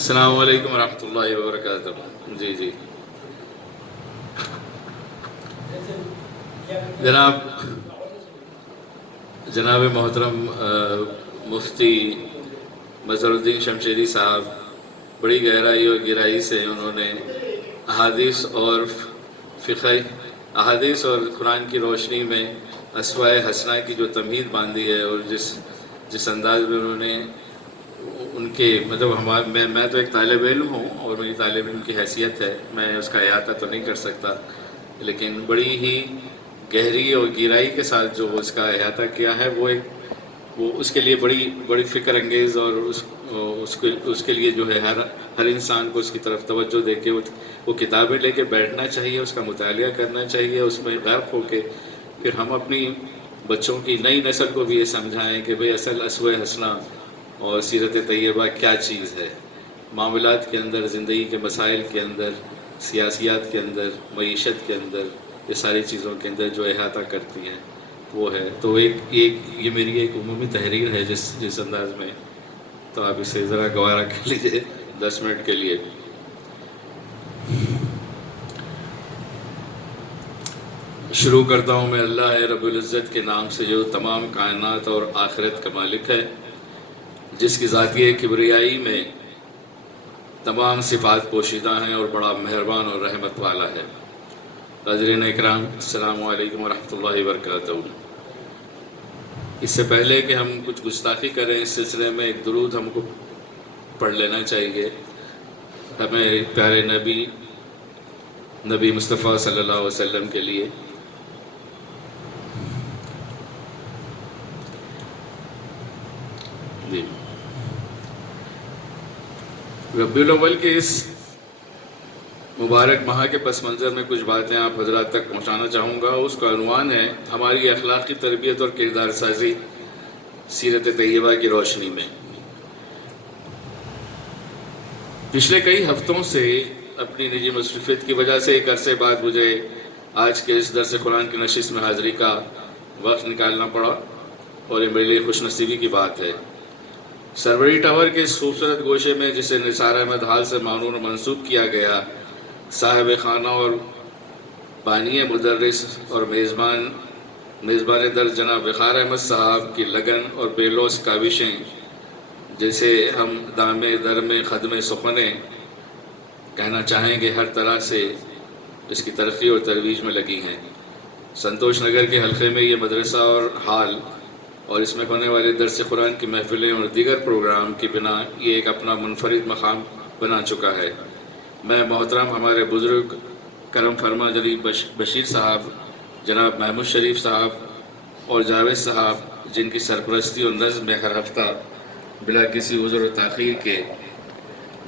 السلام علیکم ورحمۃ اللہ وبرکاتہ۔ جی جی جناب جناب محترم مفتی مظہر الدین شمشیری صاحب بڑی گہرائی اور گہرائی سے انہوں نے احادیث اور احادیث اور قرآن کی روشنی میں اسوائے حسنہ کی جو تمہید باندھی ہے، اور جس انداز میں انہوں نے ان کے مطلب میں تو ایک طالب علم ہوں اور میری طالب علم کی حیثیت ہے، میں اس کا احاطہ تو نہیں کر سکتا، لیکن بڑی ہی گہری اور گہرائی کے ساتھ جو اس کا احاطہ کیا ہے وہ اس کے لیے بڑی فکر انگیز، اور اس کے لیے جو ہے ہر انسان کو اس کی طرف توجہ دے کے وہ کتابیں لے کے بیٹھنا چاہیے، اس کا مطالعہ کرنا چاہیے، اس میں غرق ہو کے پھر ہم اپنی بچوں کی نئی نسل کو بھی یہ سمجھائیں کہ بھئی اصل اسوہ حسنہ اور سیرت طیبہ کیا چیز ہے، معاملات کے اندر، زندگی کے مسائل کے اندر، سیاسیات کے اندر، معیشت کے اندر، یہ ساری چیزوں کے اندر جو احاطہ کرتی ہیں وہ ہے۔ تو یہ میری ایک عمومی تحریر ہے جس انداز میں، تو آپ اسے ذرا گوارا کر لیجئے 10 منٹ کے لیے۔ شروع کرتا ہوں میں اللہ رب العزت کے نام سے جو تمام کائنات اور آخرت کا مالک ہے، جس کی ذاتی کبریائی میں تمام صفات پوشیدہ ہیں اور بڑا مہربان اور رحمت والا ہے۔ حاضرین اکرام، السلام علیکم ورحمۃ اللہ وبرکاتہ۔ اس سے پہلے کہ ہم کچھ گستاخی کریں اس سلسلے میں ایک درود ہم کو پڑھ لینا چاہیے ہمیں پیارے نبی مصطفیٰ صلی اللہ علیہ وسلم کے لیے۔ جی، ربیع الاول کے اس مبارک ماہ کے پس منظر میں کچھ باتیں آپ حضرات تک پہنچانا چاہوں گا۔ اس کا عنوان ہے ہماری اخلاقی تربیت اور کردار سازی سیرت طیبہ کی روشنی میں۔ پچھلے کئی ہفتوں سے اپنی نجی مصروفیت کی وجہ سے ایک عرصے بعد مجھے آج کے اس درس قرآن کی نشست میں حاضری کا وقت نکالنا پڑا، اور یہ میرے لیے خوش نصیبی کی بات ہے۔ سروری ٹاور کے اس خوبصورت گوشے میں، جسے نثار احمد ہال سے معنون و منسوب کیا گیا، صاحب خانہ اور بانی مدرس اور میزبان در جناب وقار احمد صاحب کی لگن اور بے لوث کاوشیں، جیسے ہم دام درم خدم سخنیں کہنا چاہیں گے، ہر طرح سے اس کی ترقی اور ترویج میں لگی ہیں۔ سنتوش نگر کے حلقے میں یہ مدرسہ اور ہال اور اس میں ہونے والے درس قرآن کی محفلیں اور دیگر پروگرام کی بنا یہ ایک اپنا منفرد مقام بنا چکا ہے۔ میں محترم ہمارے بزرگ کرم فرما جناب بشیر صاحب، جناب محمود شریف صاحب اور جاوید صاحب، جن کی سرپرستی اور نظم میں ہر ہفتہ بلا کسی عذر و تاخیر کے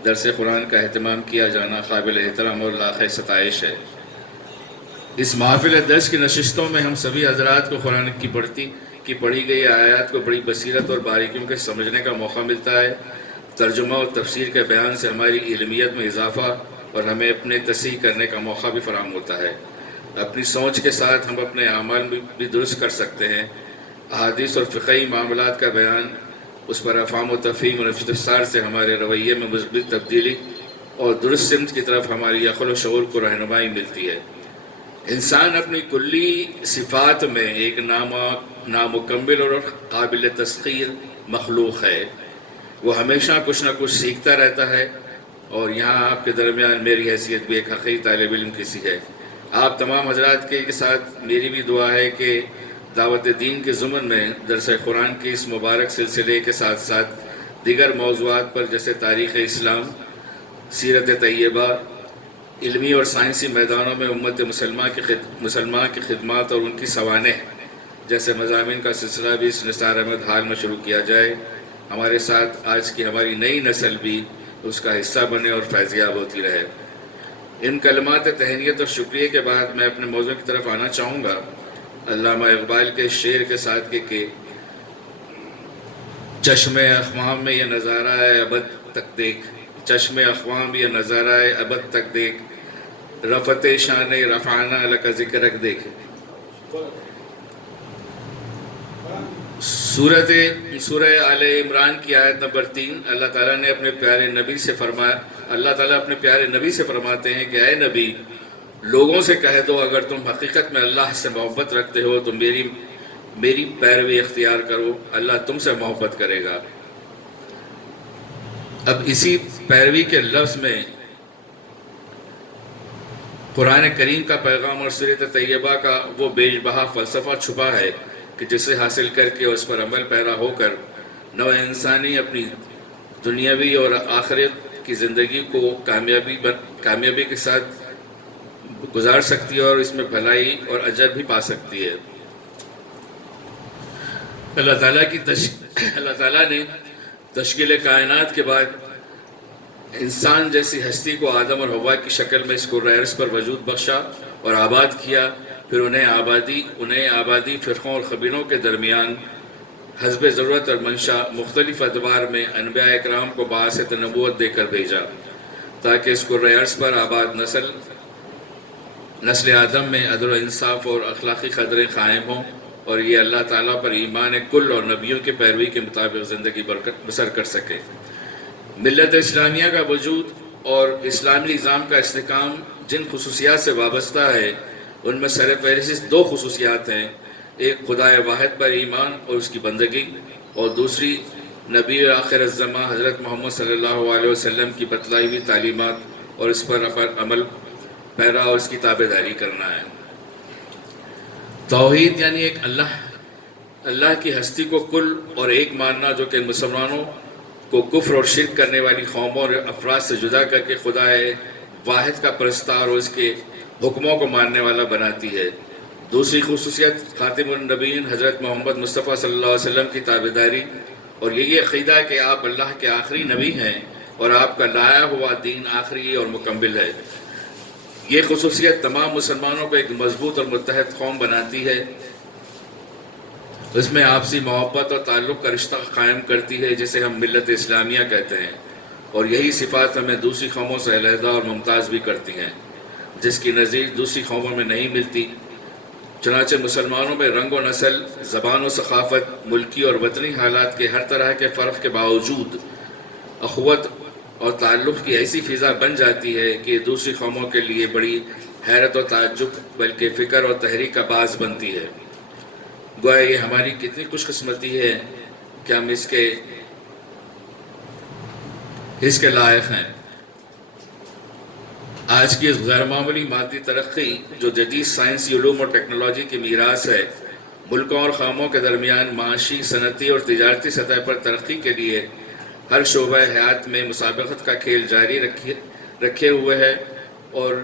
درس قرآن کا اہتمام کیا جانا قابل احترام اور لاخ ستائش ہے۔ اس محافل درس کی نشستوں میں ہم سبھی حضرات کو قرآن کی پڑھی گئی آیات کو بڑی بصیرت اور باریکیوں کے سمجھنے کا موقع ملتا ہے۔ ترجمہ اور تفسیر کے بیان سے ہماری علمیت میں اضافہ اور ہمیں اپنے تصحیح کرنے کا موقع بھی فراہم ہوتا ہے۔ اپنی سوچ کے ساتھ ہم اپنے اعمال بھی درست کر سکتے ہیں۔ احادیث اور فقہی معاملات کا بیان، اس پر افہام و تفہیم اور استفسار سے ہمارے رویے میں مثبت تبدیلی اور درست سمت کی طرف ہماری عقل و شعور کو رہنمائی ملتی ہے۔ انسان اپنی کلی صفات میں ایک نامکمل اور قابل تسخیر مخلوق ہے۔ وہ ہمیشہ کچھ نہ کچھ سیکھتا رہتا ہے، اور یہاں آپ کے درمیان میری حیثیت بھی ایک حقیقی طالب علم کی سی ہے۔ آپ تمام حضرات کے ساتھ میری بھی دعا ہے کہ دعوت دین کے ضمن میں درس قرآن کے اس مبارک سلسلے کے ساتھ ساتھ دیگر موضوعات پر، جیسے تاریخ اسلام، سیرت طیبہ، علمی اور سائنسی میدانوں میں امت مسلمان کی خدمات اور ان کی سوانح جیسے مضامین کا سلسلہ بھی اس نثار احمد ہال میں شروع کیا جائے۔ ہمارے ساتھ آج کی ہماری نئی نسل بھی اس کا حصہ بنے اور فیضیاب ہوتی رہے۔ ان کلمات تہنیت اور شکریہ کے بعد میں اپنے موضوع کی طرف آنا چاہوں گا۔ علامہ اقبال کے شعر کے ساتھ کہ چشم اقوام میں یہ نظارہ ہے ابد تک دیکھ، چشم اقوام یہ نظارہ ہے ابد تک دیکھ، رفت شان رفعنا لک ذکرک دیکھ۔ سورہ آل عمران کی آیت نمبر 3، اللہ تعالیٰ نے اپنے پیارے نبی سے فرمایا، اللہ تعالیٰ اپنے پیارے نبی سے فرماتے ہیں کہ اے نبی، لوگوں سے کہہ دو اگر تم حقیقت میں اللہ سے محبت رکھتے ہو تو میری پیروی اختیار کرو، اللہ تم سے محبت کرے گا۔ اب اسی پیروی کے لفظ میں قرآن کریم کا پیغام اور سیرت طیبہ کا وہ بیش بہا فلسفہ چھپا ہے کہ جسے حاصل کر کے اس پر عمل پیرا ہو کر نوع انسانی اپنی دنیاوی اور آخرت کی زندگی کو کامیابی کے ساتھ گزار سکتی ہے اور اس میں بھلائی اور اجر بھی پا سکتی ہے۔ اللہ تعالیٰ نے تشکیل کائنات کے بعد انسان جیسی ہستی کو آدم اور حوا کی شکل میں اس کرۂ پر وجود بخشا اور آباد کیا، پھر انہیں آبادی فرقوں اور قبیلوں کے درمیان حسب ضرورت اور منشا مختلف ادوار میں انبیاء اکرام کو باعث نبوت دے کر بھیجا تاکہ اس کرۂ پر آباد نسل آدم میں عدل و انصاف اور اخلاقی قدریں قائم ہوں اور یہ اللہ تعالیٰ پر ایمان کل اور نبیوں کی پیروی کے مطابق زندگی بسر کر سکے۔ ملت اسلامیہ کا وجود اور اسلامی نظام کا استحکام جن خصوصیات سے وابستہ ہے ان میں سر فہرست دو خصوصیات ہیں، ایک خدائے واحد پر ایمان اور اس کی بندگی، اور دوسری نبی آخر الزماں حضرت محمد صلی اللہ علیہ وسلم کی بتلائی ہوئی تعلیمات اور اس پر عمل پیرا اور اس کی تابعداری کرنا ہے۔ توحید یعنی ایک اللہ کی ہستی کو کل اور ایک ماننا، جو کہ مسلمانوں کو کفر اور شرک کرنے والی قوموں اور افراد سے جدا کر کے خدا واحد کا پرستار اور اس کے حکموں کو ماننے والا بناتی ہے۔ دوسری خصوصیت خاتم النبیین حضرت محمد مصطفیٰ صلی اللہ علیہ وسلم کی تابعداری اور یہ عقیدہ ہے کہ آپ اللہ کے آخری نبی ہیں اور آپ کا لایا ہوا دین آخری اور مکمل ہے۔ یہ خصوصیت تمام مسلمانوں کو ایک مضبوط اور متحد قوم بناتی ہے، اس میں آپسی محبت اور تعلق کا رشتہ قائم کرتی ہے جسے ہم ملت اسلامیہ کہتے ہیں، اور یہی صفات ہمیں دوسری قوموں سے علیحدہ اور ممتاز بھی کرتی ہیں جس کی نظیر دوسری قوموں میں نہیں ملتی۔ چنانچہ مسلمانوں میں رنگ و نسل، زبان و ثقافت، ملکی اور وطنی حالات کے ہر طرح کے فرق کے باوجود اخوت اور تعلق کی ایسی فضا بن جاتی ہے کہ دوسری قوموں کے لیے بڑی حیرت و تعجب بلکہ فکر اور تحریک کا باعث بنتی ہے۔ گویا یہ ہماری کتنی خوش قسمتی ہے کہ ہم اس کے لائق ہیں۔ آج کی اس غیر معمولی مادی ترقی جو جدید سائنسی علوم اور ٹیکنالوجی کی میراث ہے، ملکوں اور قوموں کے درمیان معاشی، صنعتی اور تجارتی سطح پر ترقی کے لیے ہر شعبہ حیات میں مسابقت کا کھیل جاری رکھے ہوئے ہے، اور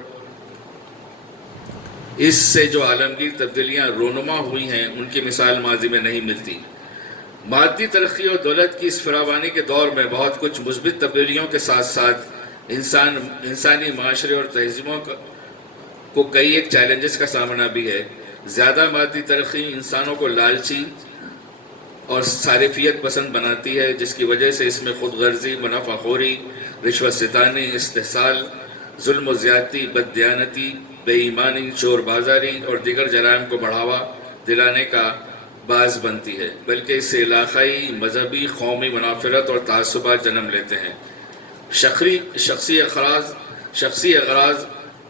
اس سے جو عالمگیر تبدیلیاں رونما ہوئی ہیں ان کی مثال ماضی میں نہیں ملتی۔ مادی ترقی اور دولت کی اس فراوانی کے دور میں بہت کچھ مثبت تبدیلیوں کے ساتھ ساتھ انسانی معاشرے اور تہذیبوں کو کئی ایک چیلنجز کا سامنا بھی ہے۔ زیادہ مادی ترقی انسانوں کو لالچی اور صارفیت پسند بناتی ہے، جس کی وجہ سے اس میں خود غرضی، منافع خوری، رشوت ستانی، استحصال، ظلم و زیادتی، بددیانتی، بے ایمانی، چور بازاری اور دیگر جرائم کو بڑھاوا دلانے کا باعث بنتی ہے، بلکہ اس سے علاقائی، مذہبی، قومی منافرت اور تعصبات جنم لیتے ہیں۔ شخصی اغراض